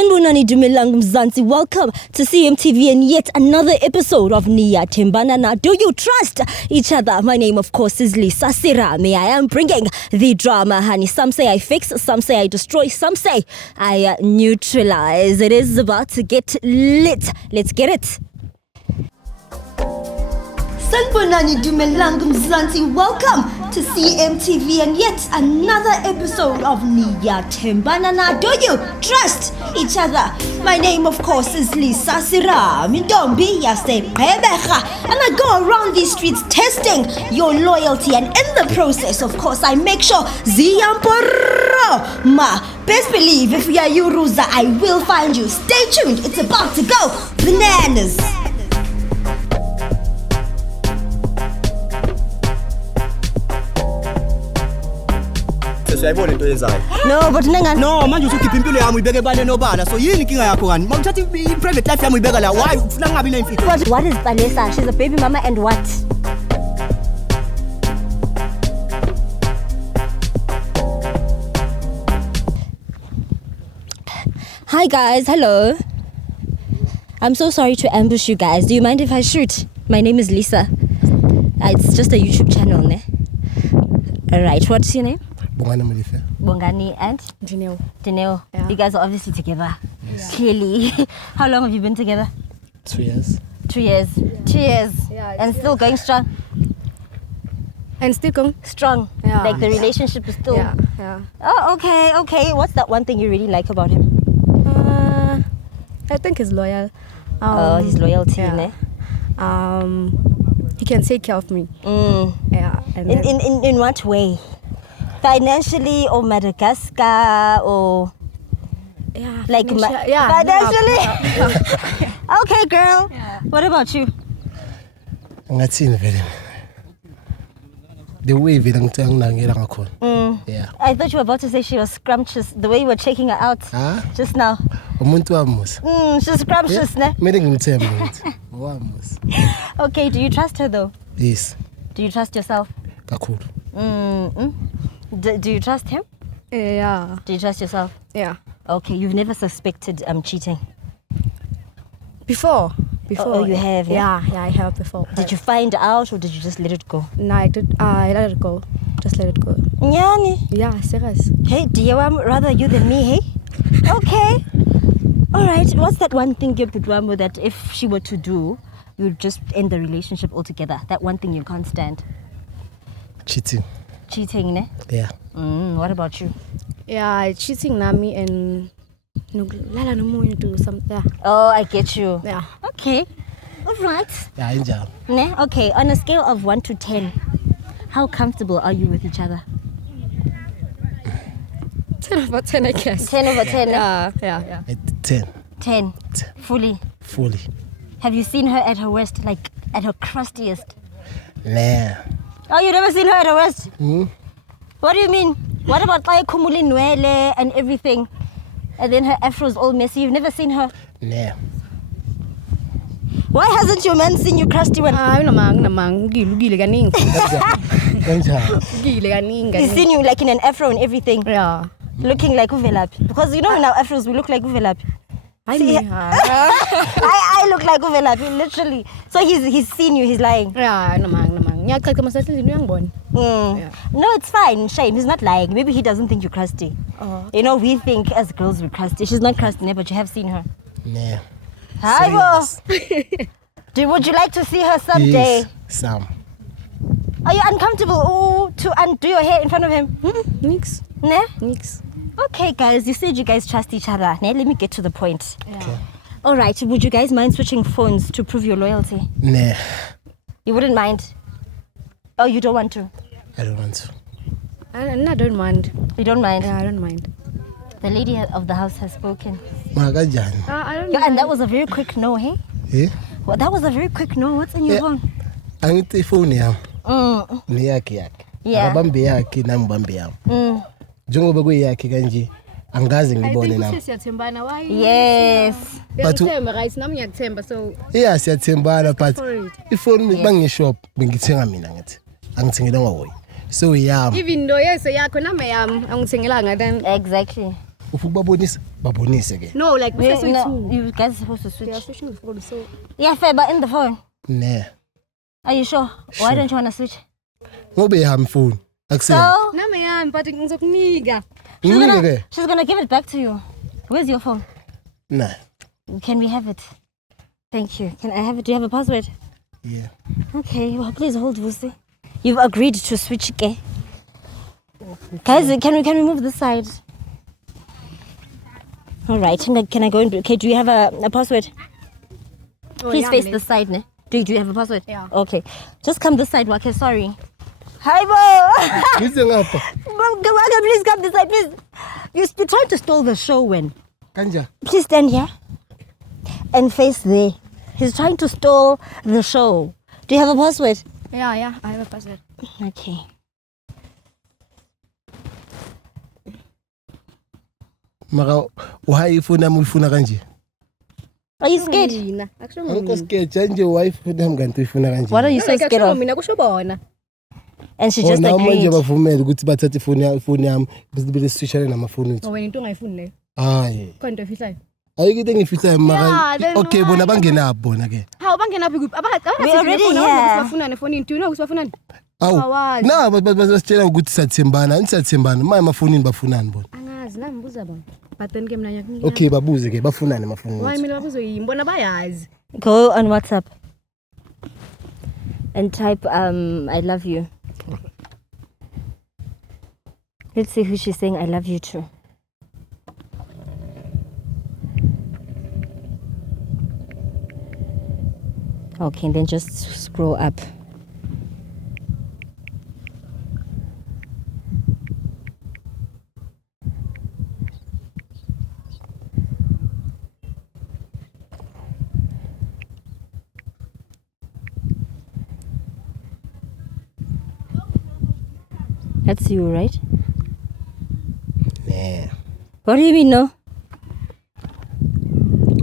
Sanibonani dumelang mzansi. Welcome to CMTV and yet another episode of Niyathembana Na. Do you trust each other? My name, of course, is Lisa Sirame. I am bringing the drama, honey. Some say I fix, some say I destroy, some say I neutralize. It is about to get lit. Let's get it. Sanibonani dumelang mzansi. Welcome to CMTV and yet another episode of Niyathembana Na. Do you trust each other? My name, of course, is Lisa Sirame. Ntombi yaseGqeberha. And I go around these streets testing your loyalty, and in the process, of course, I make sure ziyamporo ma. Best believe if you are Yuruza, I will find you. Stay tuned. It's about to go bananas. No, but no, manje usukhipha impilo yami uyibeke ebale nobala. So yini inkinga yakho kani? Mawuthatha i-private life yami uyibeka la. Why ufuna ngabi nemfihlo? What is Vanessa? She's a baby mama and what? Hi guys, hello. I'm so sorry to ambush you guys. Do you mind if I shoot? My name is Lisa. It's just a YouTube channel, ne? Alright, what's your name? Bongani and? Dineo. Yeah. You guys are obviously together. Yes. Clearly. How long have you been together? 2 years. 2 years. 2 years. Yeah, and still going strong? And still going strong? Yeah. Like the relationship is still... Yeah. Oh, okay. What's that one thing you really like about him? I think he's loyal. His loyalty, yeah. Ne? He can take care of me. Yeah. And in what way? Financially or Madagascar or... Yeah. Like financially? Okay, girl. Yeah. What about you? The way yeah. I thought you were about to say she was scrumptious. The way you were checking her out just now. She's scrumptious, yeah. Ne? Okay, do you trust her though? Yes. Do you trust yourself? Do you trust him? Yeah. Do you trust yourself? Yeah. Okay, you've never suspected cheating? Before. Oh, you have? Yeah, I have before. Did you find out or did you just let it go? No, I let it go. Just let it go. Nyani? Yeah, serious. Hey, rather you than me, hey? Okay. All right. What's that one thing, Geputwambo, that if she were to do, you'd just end the relationship altogether? That one thing you can't stand? Cheating, ne? Yeah. What about you? Yeah, cheating Nami and do something. Oh, I get you. Yeah. Okay. All right. Yeah, ne? Okay. On a scale of 1 to 10, how comfortable are you with each other? 10 over 10, I guess. 10 over 10. Yeah. 10. 10. Fully. Have you seen her at her worst, like at her crustiest? Nah. Oh, you never seen her at her worst? What do you mean? What about Kumuli Nwele and everything? And then her afro's all messy. You've never seen her? Nah. Why hasn't your man seen you crusty one? He's seen you like in an afro and everything. Yeah. Looking like Uvelapi. Because you know in our afros we look like Uvelapi. I look like Uvelapi, literally. So he's seen you, he's lying. Yeah, No, it's fine. Shame, he's not lying. Maybe he doesn't think you're crusty. You know, we think as girls we're crusty. She's not crusty, but you have seen her. Nah. Hi, would you like to see her someday? Yes, some. Are you uncomfortable to undo your hair in front of him? Nix. Nah? Nix. Okay, guys, you said you guys trust each other. Now, let me get to the point. Yeah. Okay. All right, would you guys mind switching phones to prove your loyalty? Nah. You wouldn't mind? Oh, you don't want to? I don't want to. I don't mind. You don't mind? Yeah, I don't mind. The lady of the house has spoken. I don't know. And that was a very quick no, hey? Yeah? Well, that was a very quick no. What's in your phone? I need the phone now. Yeah. Jongo bago yaki kanji. Angazi ngibone na. Yes. But yeah, siyathembana but ifone bangishop bengithenga mina ngathi. Angithengela ngawo. So yeah. Even though yes yakho nami yami angithengelanga then exactly. Babonise ke. No, like we first you guys are supposed to They switch. are switching the phone, so Yeah, fair, but in the phone. Ne. Are you sure? Why don't you want to switch? Ngobe ham phone. Akusen. So no man, but ngizokuniga. she's gonna give it back to you. Where's your phone? Nah. Can we have it? Thank you. Can I have it? Do you have a password? Yeah. Okay, well, please hold, Vusi. You've agreed to switch, okay? Guys, can we move this side? All right. Can I go in? Okay, do you have a password? Please face this side, ne? Do you have a password? Yeah. Okay. Just come this side, okay? Sorry. Hi, Bo. Ngise ngapha. Waka, please come this side, please. You're trying to stall the show when? Kanja. Please stand here and face there. He's trying to stall the show. Do you have a password? Yeah, I have a password. Okay. Mara why ifuna uyifuna kanje? Are you scared? Angikho scared nje why ifuna nganto ifuna kanje. What are you so scared of? Mina kusho bona. And she just manje agreed. bavumela ukuthi bathathe ifoni yami bese switchane namafoni ethu. Wena into ongayifuni leyo. Hayi. Khona into efihlayo. Ayike ngifihlayo mara. then Okay, bona bangenabo bona ke. Hawu bangena kuphi? We already here. Bafunani efonini. Do you know bafunani? Awu. Awazi. Na basitshela ukuthi sathembana, nisathembana. Manje mafonini bafunani bona. Angazi nami ngibuza bona. But then ke mina ngiyakunika. Okay, babuze ke bafunani amafonini. Why mina babuzo yini? Bona bayazi. Go on WhatsApp and type I love you. Let's see who she's saying I love you to. Okay, and then just scroll up. That's you, right? Yeah. What do you mean, no?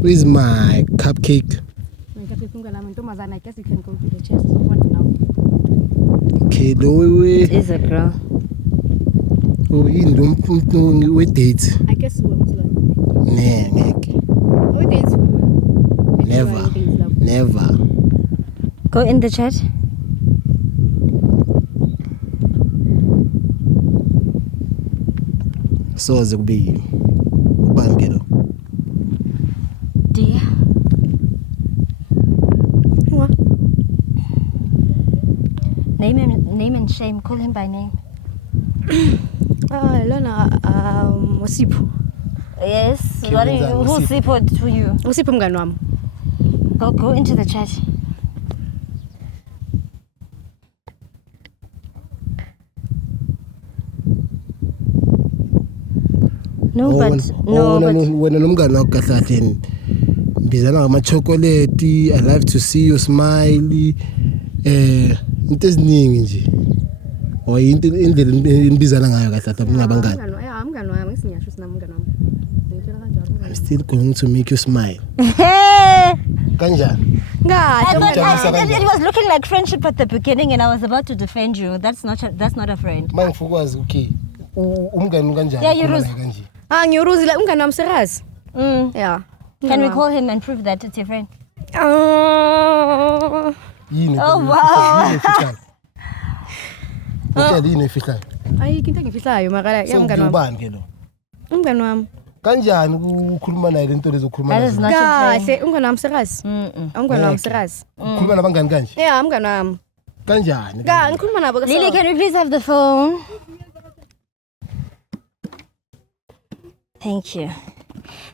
Where's my cupcake? I guess you can go to the chest. What now? Okay, no way. It is a girl. Oh, yini lo muntu we date? I guess you want to learn. Ne, ngeke. What dates? Never. Go in the chat. Soze kube yini? Ubani ke lo? Dear. What? Name and shame. Call him by name. Lona Usipho. Yes. What are you? Who's Sipho to you? Usipho mngani wami. Go into the chat. Wena nomngane wakho kahlahleni bizana ngama chocolate. I love to see you smile. Into eziningi nje. Into indlela enibizana ngayo kahlahla ningabangani. Mngani wami ngisiyasho sina mngani wami. Ngitshela kanjalo. I'm still going to make you smile. Kanjani? It was looking like friendship at the beginning, and I was about to defend you. That's not a friend. Mangifukwazi okay. Umngane kanjani? Yeah, you lose. Kanje. Ngiyuruzi la mngani wami serious. Yeah. Can we call him and prove that it's your friend? Yini? Oh wow. Yini efihlayo? Ayikho into engifihlayo mara ya mngani wami. Ubani ke lo? Umngani wami. Kanjani ukhuluma naye lento lezokhuluma That is not your friend. Kahle umngani wami serious. Umngani wami serious. ukhuluma nabangani kanje? Yeah, umngani wami. Kanjani? Ngikhuluma nabo Lily, can we please have the phone? Thank you.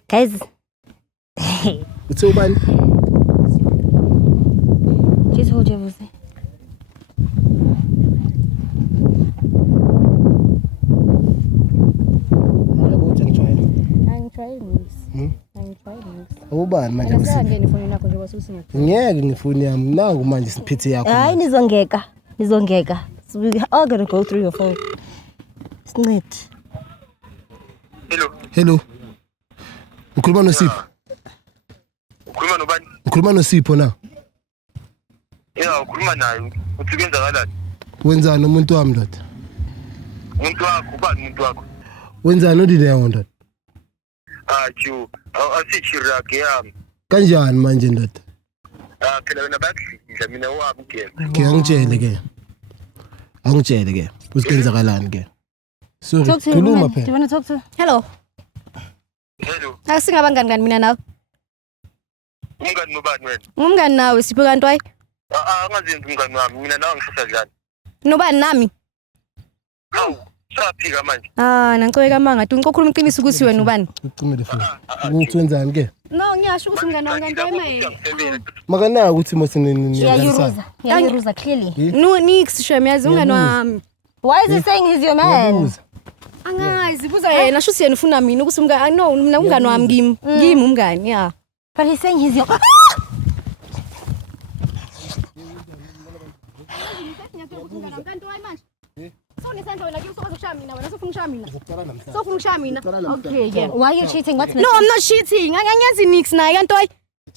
Guys. Uthe ubani? Just hold your voice. I'm trying Ubani manje Ngeke ngifone nakho njengoba usinga. ngeke ngifuni yami nangu manje siphethe yakho. Hayi nizongeka. So we all gonna go through your phone. Snit. Hello. Ukhuluma noSipho? Ukhuluma nobani? Ukhuluma noSipho na? Yeah, ukhuluma naye. Uthi kwenzakalani? Wenzani umuntu wami ndoda? Umuntu wakho, ubani umuntu wakho? Wenzani odileyo ndoda? Ju asichirake yami. Kanjani manje ndoda? Phela wena bakudla mina wami ke. Ke angitshele ke. Usikenzakalani ke? Sorry, Talk to you, khuluma woman. Do you phela. want to talk to? Hello. Hello. Akusingabangani ngani mina nawe? Umngani nobani wena? Umngani nawe sipho kanti wayi? Angazenzi umngani wami mina nawe ngishasadlana. Nobani nami? Hawu, saphika manje. Nangicweka manga. Ungikhuluma iqiniso ukuthi wena ubani? Ucimile futhi. Ukwenzani ke? No, ngiyasho ukuthi umngani wami kanti wayi. Makana ukuthi mose Yayiruza clearly. No, nix shem yazi umngani wami. Why is he saying he's your man? Angazi buza yena sho siyena ufuna mina ukuthi umngani no mina umngani wami ngimi umngani yeah. But he's saying he's your Okay, yeah. Why are you cheating? What's No, I'm not cheating. Angenzi nix naye kanti wayi.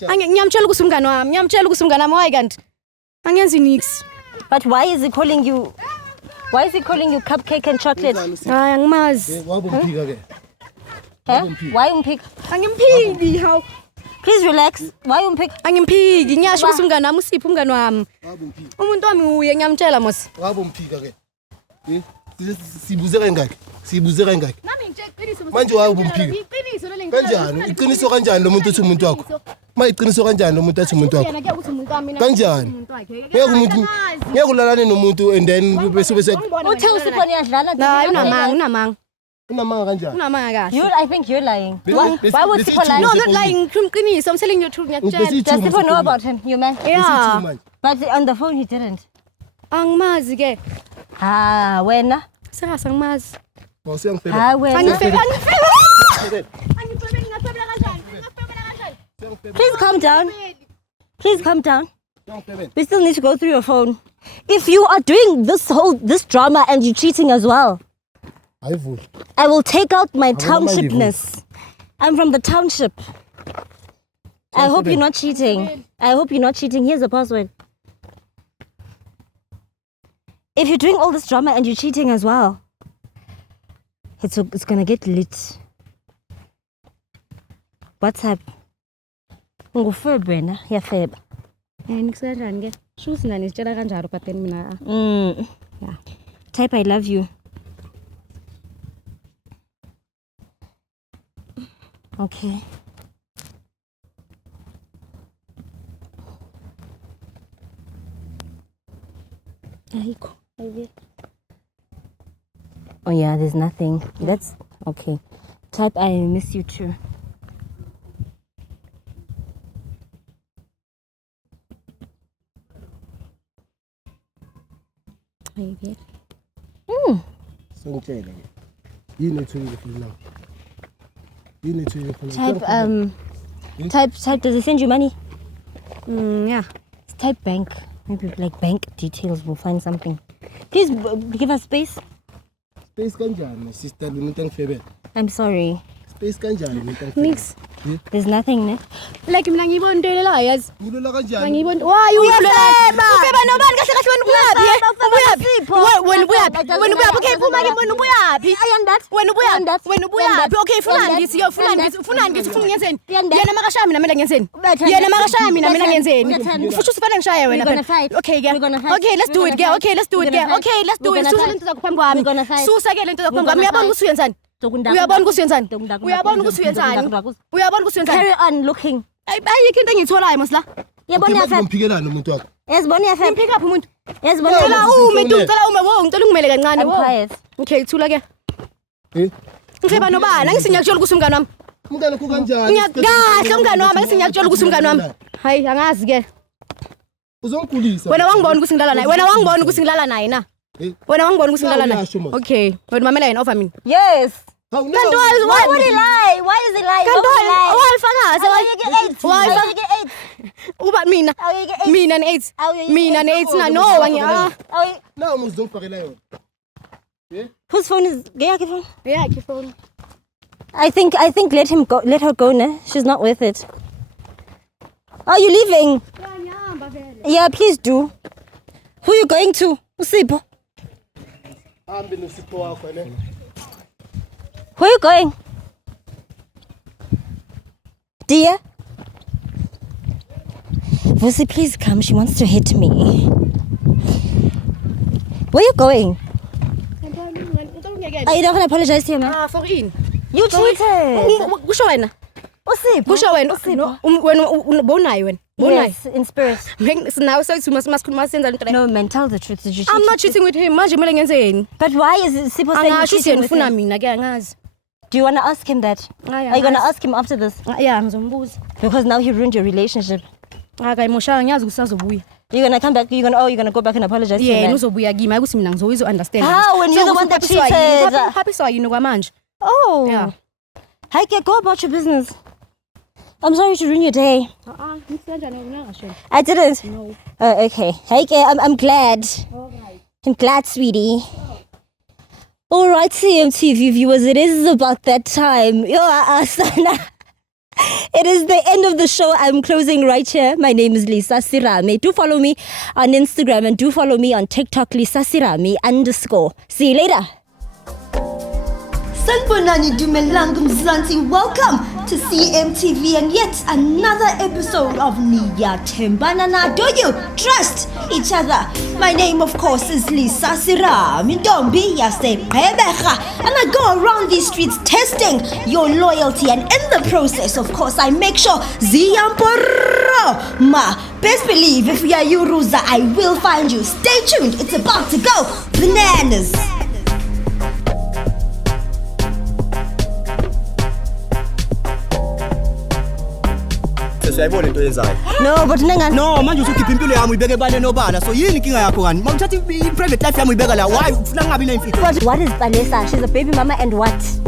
Ngiyamtshela ukuthi umngani wami. Ngiyamtshela ukuthi umngani wami wayi kanti. Angenzi nix. But why is he calling you? Why is he calling you cupcake and chocolate? Hayi angimazi. Wabomphika ke. Why umpick? Angimphiki hawu. Please relax. Why umpick? Angimphiki ngiyasho ukuthi umngani wami usipho umngani wami. Umuntu wami uye ngiyamtshela mos. Wabomphika ke. Sibuze kangaki? Sibuze kangaki? Nami ngitshela Manje wabomphika. Iqiniso leli Kanjani? Iqiniso kanjani lo muntu uthi umuntu wakho? Mayiqiniso kanjani lo muntu athi umuntu wakho? Kanjani? Ngeke ulalane nomuntu and then bese Uthe usipho niyadlala. Hayi unamanga. unamanga kanjani? Unamanga kahle. I think you're lying. Why would people lie? No, I'm not lying. Qiniso, I'm telling you the truth. Ngiyakutshela. Does people know about him? You man? Yeah. But on the phone he didn't. Angimazi ke. Wena? Sengase ngimazi. Wena. Wena. Please calm down. Please calm down. We still need to go through your phone. If you are doing this drama and you're cheating as well, I will take out my townshipness. I'm from the township. I hope you're not cheating. I hope you're not cheating. Here's the password. If you're doing all this drama and you're cheating as well, it's gonna get lit. WhatsApp. Ngufebe wena, yafeba. Nikusenzani ke? Shuthi nani sitshela kanjalo but then mina. Yeah. Type I love you. Okay. Oh yeah, there's nothing. That's okay. Type I miss you too. Type does it send you money? Yeah. Type bank. Maybe like bank details, we'll find something. Please give us space. Space kanjani sister ngifebe. I'm sorry. Space kanjani Mix. There's nothing, ne? Like mina ngibonile la yazi. Ulola kanjani? Ngibona why uyafeba. Ufeba nobani kahle kahle wena ubuyaphi? Wena ubuyaphi? Okay, phuma ke wena ubuyaphi? Wena ubuyaphi? Okay, funa ngithi ufuna ngiyenzeni? Yena makashaya mina ngiyenzeni? Yena makashaya mina ngiyenzeni? Ufusha usifana ngishaye wena phela. Okay ke. Okay, let's do it ke. Okay, let's do it. Susa lento zakho phambi kwami. Susa ke lento zakho phambi kwami. Uyabona ukuthi uyenzani? Uyabona ukuthi uyenzani? Carry on looking. Ayikho into engiyitholayo mos la. Yabona yafeba. Ngiphikelana umuntu wakho. Yazibona yafeba. Pick up umuntu. Yazibona Ngicela ngicela ungimele kancane I'm quiet. Okay, thula ke. Ngifeba nobani? Angisi ngiyakutshela ukuthi umngani wami. Umngani wakho kanjani? Ngiyakahle umngani wami, angisi ngiyakutshela ukuthi umngani wami. Hayi, angazi ke. Uzongigulisa. Wena wangibona ukuthi ngilala naye. Wena wangibona ukuthi ngilala naye na. Wena wangibona ukuthi ngilala naye. Okay, wena mamela yena offer mina. Yes. Why would he lie? Why is he lying? Uba mina ne-AIDS. Mina ne-AIDS na no wangiya. Na umuzongifakela yona. Whose phone is Gayaki phone? Yeah, your phone. I think let her go now. She's not worth it. Are you leaving? Yeah, please do. Who are you going to? Usipho. Hambe nosipho wakho ne. Where are you going? Dear? Vusi, please come. She wants to hit me. Where you going? Are you not going to apologize to him? For in. You cheated. Kusho wena. Kusho wena. Wena. Yes, in spirit. Now so you must senza. No, man, tell the truth. Did you cheat? I'm not cheating with him. Manje kumele ngenzeni? But why is it supposed to be cheating with him? Mina ke angazi. Do you want to ask him that? Are you going to ask him after this? Yeah, ngizombuza. Because now he ruined your relationship. Akaimoshaya ngiyazi kusazobuya. You're going to come back, you're going to go back and apologize to him. Yeah, uzobuya kimi akuthi mina ngizoyizo understand. How when you're the one that cheated? Happy so yini kwamanje? Oh. Yeah. Hi, go about your business. I'm sorry to ruin your day. I didn't. No. Oh, okay. Hi, I'm glad. Alright. I'm glad, sweetie. All right, CMTV viewers, it is about that time. Yo, Asana. It is the end of the show. I'm closing right here. My name is Lisa Sirame. Do follow me on Instagram and do follow me on TikTok, Lisa Sirame _ See you later. Sanbonani Dumelang Mzansi, welcome to CMTV and yet another episode of Niyathembana Na. Do you trust each other? My name, of course, is Lisa Sirame. Don't be yaste Pebecha. And I go around these streets testing your loyalty, and in the process, of course, I make sure Ziyamporo Ma. Best believe if we are Yuruza, I will find you. Stay tuned. It's about to go bananas. Siyayibona into yenzayo. No, but nengani. No, manje usukhipha impilo yami uyibeke ebale nobala. So yini inkinga yakho kani? Mawuthatha i-private life yami uyibeka la. Why ufuna ngabi nemfihlo? But what is Vanessa? She's a baby mama and what?